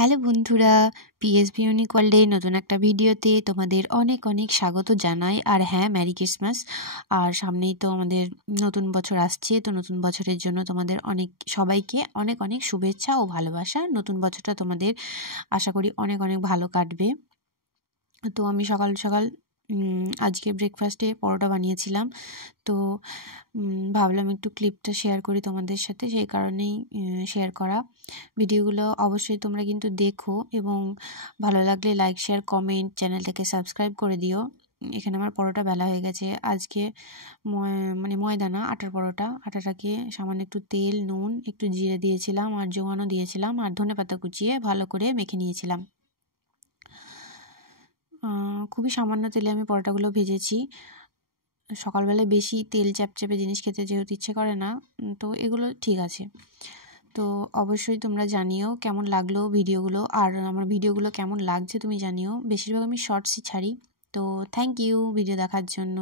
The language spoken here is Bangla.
হ্যালো বন্ধুরা, পিএসবি ইউনিক ওয়ার্ল্ডে নতুন একটা ভিডিওতে তোমাদের অনেক অনেক স্বাগত জানাই। আর হ্যাঁ, মেরি ক্রিসমাস। আর সামনেই তো আমাদের নতুন বছর আসছে, তো নতুন বছরের জন্য তোমাদের সবাইকে অনেক অনেক শুভেচ্ছা ও ভালোবাসা। নতুন বছরটা তোমাদের আশা করি অনেক অনেক ভালো কাটবে। তো আমি সকাল সকাল আজকে ব্রেকফাস্টে পরোটা বানিয়েছিলাম। তো ভাবলাম একটু ক্লিপটা শেয়ার করি তোমাদের সাথে, সেই কারণেই শেয়ার করা। ভিডিওগুলো অবশ্যই তোমরা কিন্তু দেখো এবং ভালো লাগলে লাইক, শেয়ার, কমেন্ট, চ্যানেলটাকে সাবস্ক্রাইব করে দিও। এখানে আমার পরোটা বেলা হয়ে গেছে। আজকে ময়দা না, আটার পরোটা। আটাটাকে সামান্য একটু তেল, নুন, একটু জিরে দিয়েছিলাম আর জোয়ানও দিয়েছিলাম আর ধনেপাতা কুচিয়ে ভালো করে মেখে নিয়েছিলাম। খুবই সামান্য তেলে আমি পরোটাগুলো ভেজেছি। সকালবেলায় বেশি তেল চ্যাপচ্যাপে জিনিস খেতে যেহেতু ইচ্ছে করে না, তো এগুলো ঠিক আছে। তো অবশ্যই তোমরা জানিও কেমন লাগলো ভিডিওগুলো, আর আমার ভিডিওগুলো কেমন লাগছে তুমি জানিও। বেশিরভাগ আমি শর্টসই ছাড়ি। তো থ্যাংক ইউ ভিডিও দেখার জন্য।